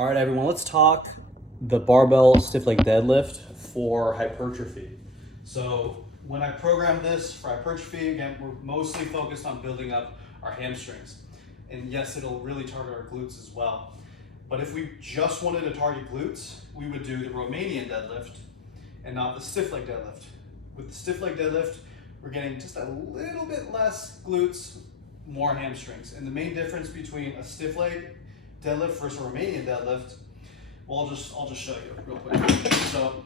All right, everyone, let's talk the barbell stiff leg deadlift for hypertrophy. So when I program this for hypertrophy, again, we're mostly focused on building up our hamstrings. And yes, it'll really target our glutes as well. But if we just wanted to target glutes, we would do the Romanian deadlift and not the stiff leg deadlift. With the stiff leg deadlift, we're getting just a little bit less glutes, more hamstrings. And the main difference between a stiff leg deadlift versus a Romanian deadlift, well, I'll just show you real quick. So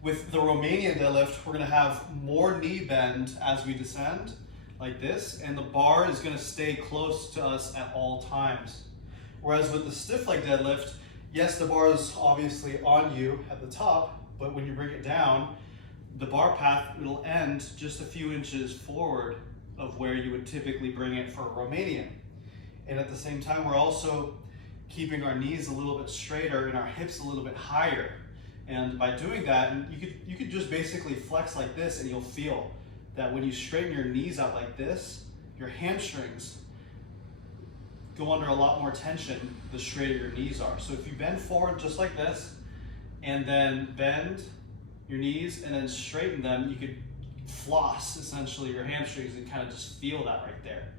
with the Romanian deadlift, we're gonna have more knee bend as we descend, like this, and the bar is gonna stay close to us at all times. Whereas with the stiff leg deadlift, yes, the bar is obviously on you at the top, but when you bring it down, the bar path will end just a few inches forward of where you would typically bring it for a Romanian. And at the same time, we're also keeping our knees a little bit straighter and our hips a little bit higher. And by doing that, you could just basically flex like this, and you'll feel that when you straighten your knees out like this, your hamstrings go under a lot more tension the straighter your knees are. So if you bend forward just like this, and then bend your knees and then straighten them, you could floss essentially your hamstrings and kind of just feel that right there.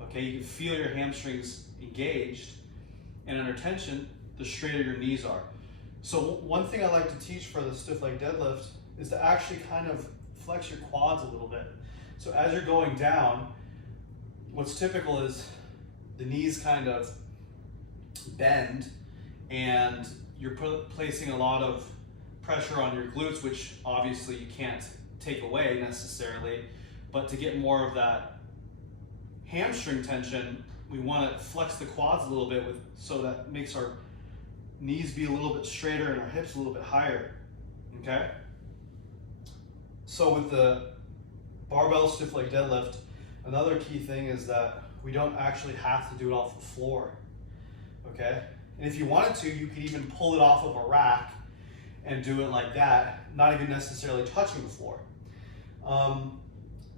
Okay, you can feel your hamstrings engaged and under tension the straighter your knees are. So one thing I like to teach for the stiff leg deadlift is to actually kind of flex your quads a little bit. So as you're going down, what's typical is the knees kind of bend and you're placing a lot of pressure on your glutes, which obviously you can't take away necessarily, but to get more of that hamstring tension, we want to flex the quads a little bit so that makes our knees be a little bit straighter and our hips a little bit higher, okay? So with the barbell stiff leg deadlift, another key thing is that we don't actually have to do it off the floor, okay? And if you wanted to, you could even pull it off of a rack and do it like that, not even necessarily touching the floor.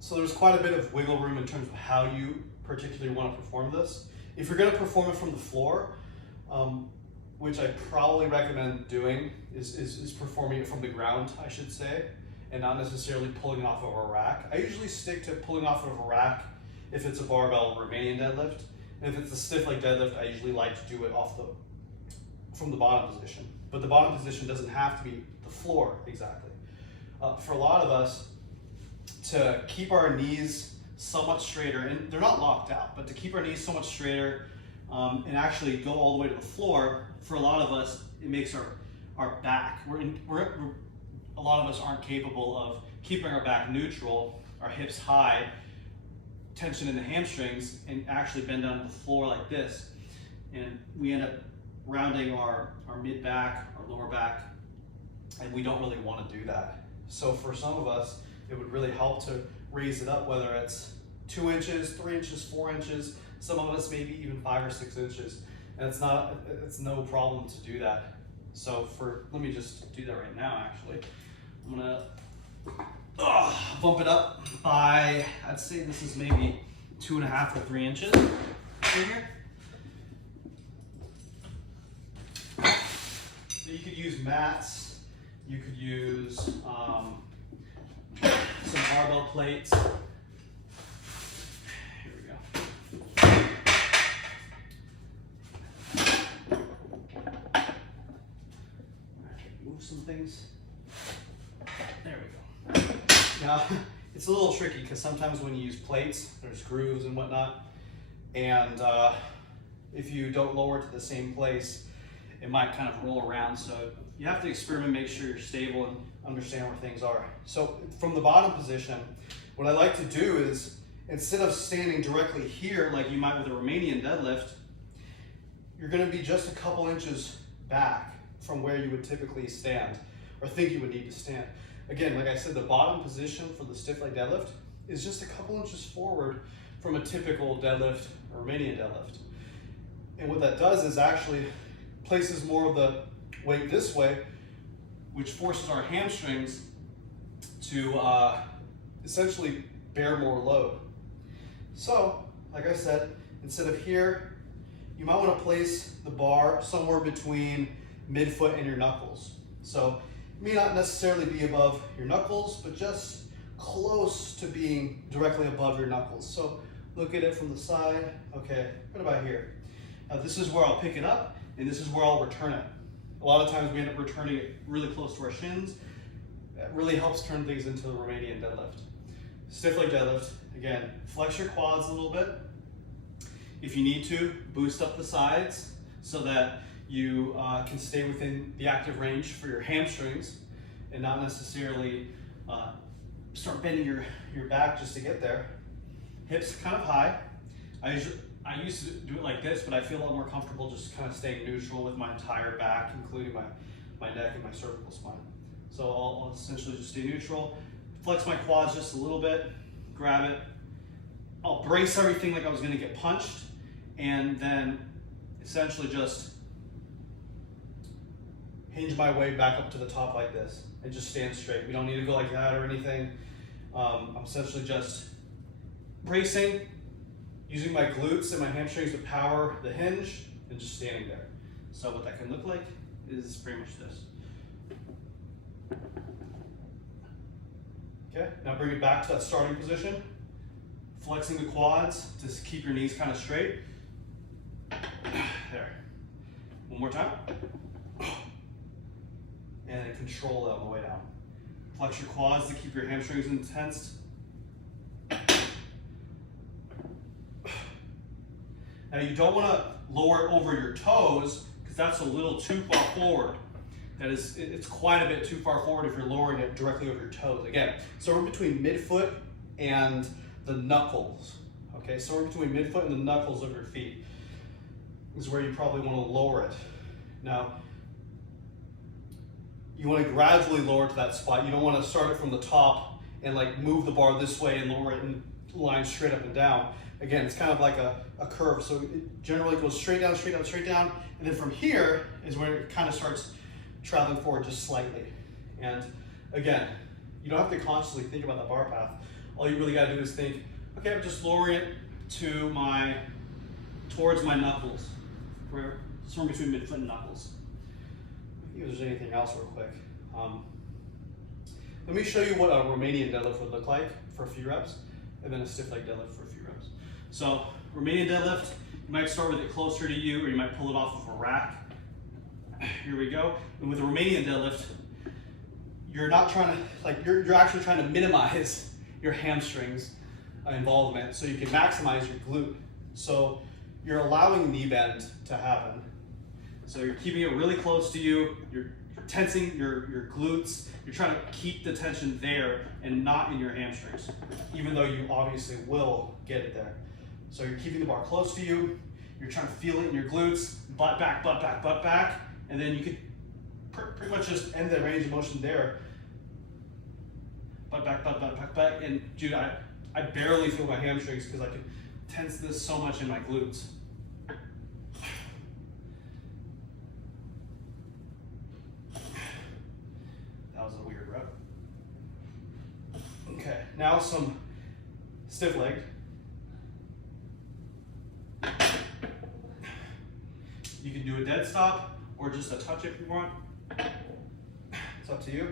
So there's quite a bit of wiggle room in terms of how you particularly want to perform this. If you're going to perform it from the floor, which I probably recommend doing, is performing it from the ground, I should say, and not necessarily pulling it off of a rack. I usually stick to pulling off of a rack if it's a barbell Romanian deadlift. And if it's a stiff leg deadlift, I usually like to do it from the bottom position. But the bottom position doesn't have to be the floor exactly. For a lot of us, to keep our knees somewhat straighter, and they're not locked out, but to keep our knees somewhat straighter and actually go all the way to the floor, for a lot of us, it makes our back, a lot of us aren't capable of keeping our back neutral, our hips high, tension in the hamstrings, and actually bend down to the floor like this. And we end up rounding our mid back, our lower back, and we don't really want to do that. So for some of us, it would really help to raise it up, whether it's 2 inches, 3 inches, 4 inches, some of us maybe even 5 or 6 inches. And it's no problem to do that. So let me just do that right now actually. I'm gonna bump it up by, I'd say this is maybe 2.5 or 3 inches right here. So you could use mats, you could use some barbell plates. Here we go. Move some things. There we go. Now, it's a little tricky because sometimes when you use plates, there's grooves and whatnot. And if you don't lower it to the same place, it might kind of roll around. So you have to experiment, make sure you're stable and understand where things are. So from the bottom position, what I like to do is, instead of standing directly here like you might with a Romanian deadlift, you're gonna be just a couple inches back from where you would typically stand or think you would need to stand. Again, like I said, the bottom position for the stiff leg deadlift is just a couple inches forward from a typical deadlift or Romanian deadlift. And what that does is actually places more of the weight this way, which forces our hamstrings to essentially bear more load. So, like I said, instead of here, you might want to place the bar somewhere between midfoot and your knuckles. So it may not necessarily be above your knuckles, but just close to being directly above your knuckles. So look at it from the side. Okay, right about here. Now this is where I'll pick it up, and this is where I'll return it. A lot of times we end up returning it really close to our shins. That really helps turn things into the Romanian deadlift. Stiff leg deadlift, again, flex your quads a little bit. If you need to, boost up the sides so that you can stay within the active range for your hamstrings and not necessarily start bending your back just to get there. Hips kind of high. I used to do it like this, but I feel a lot more comfortable just kind of staying neutral with my entire back, including my neck and my cervical spine. So I'll essentially just stay neutral, flex my quads just a little bit, grab it. I'll brace everything like I was gonna get punched, and then essentially just hinge my way back up to the top like this and just stand straight. We don't need to go like that or anything. I'm essentially just bracing, using my glutes and my hamstrings to power the hinge, and just standing there. So what that can look like is pretty much this. Okay, now bring it back to that starting position. Flexing the quads to keep your knees kind of straight. There. One more time. And then control that on the way down. Flex your quads to keep your hamstrings intense. Now you don't want to lower it over your toes because that's a little too far forward. It's quite a bit too far forward if you're lowering it directly over your toes. Again, somewhere between midfoot and the knuckles. Okay, somewhere between midfoot and the knuckles of your feet is where you probably want to lower it. Now, you want to gradually lower it to that spot. You don't want to start it from the top and like move the bar this way and lower it in line straight up and down. Again, it's kind of like a curve. So it generally goes straight down, straight down, straight down. And then from here is where it kind of starts traveling forward just slightly. And again, you don't have to consciously think about the bar path. All you really got to do is think, okay, I'm just lowering it towards my knuckles, somewhere between midfoot and knuckles. If there's anything else real quick. Let me show you what a Romanian deadlift would look like for a few reps, and then a stiff leg deadlift for a few reps. So Romanian deadlift, you might start with it closer to you, or you might pull it off of a rack. Here we go. And with a Romanian deadlift, you're not trying to, you're actually trying to minimize your hamstrings involvement so you can maximize your glute. So you're allowing knee bend to happen. So you're keeping it really close to you, you're tensing your glutes, you're trying to keep the tension there and not in your hamstrings, even though you obviously will get it there. So you're keeping the bar close to you, you're trying to feel it in your glutes, butt back, butt back, butt back, and then you could pretty much just end the range of motion there. Butt back, butt back, butt back, and dude, I barely feel my hamstrings because I can tense this so much in my glutes. That was a weird rep. Okay, now some stiff leg. You can do a dead stop or just a touch if you want. It's up to you.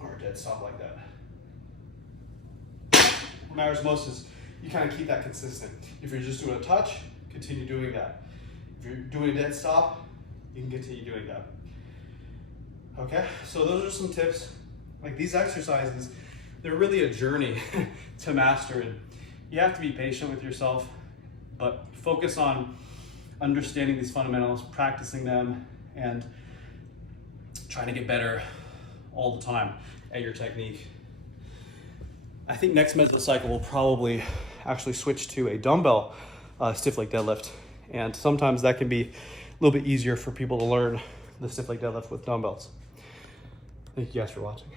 Or a dead stop like that. What matters most is you kind of keep that consistent. If you're just doing a touch, continue doing that. If you're doing a dead stop, you can continue doing that. Okay, so those are some tips. Like these exercises, they're really a journey to master, and you have to be patient with yourself, but focus on understanding these fundamentals, practicing them, and trying to get better all the time at your technique. I think next mesocycle will probably actually switch to a dumbbell stiff leg deadlift, and sometimes that can be a little bit easier for people to learn the stiff leg deadlift with dumbbells. Thank you guys for watching.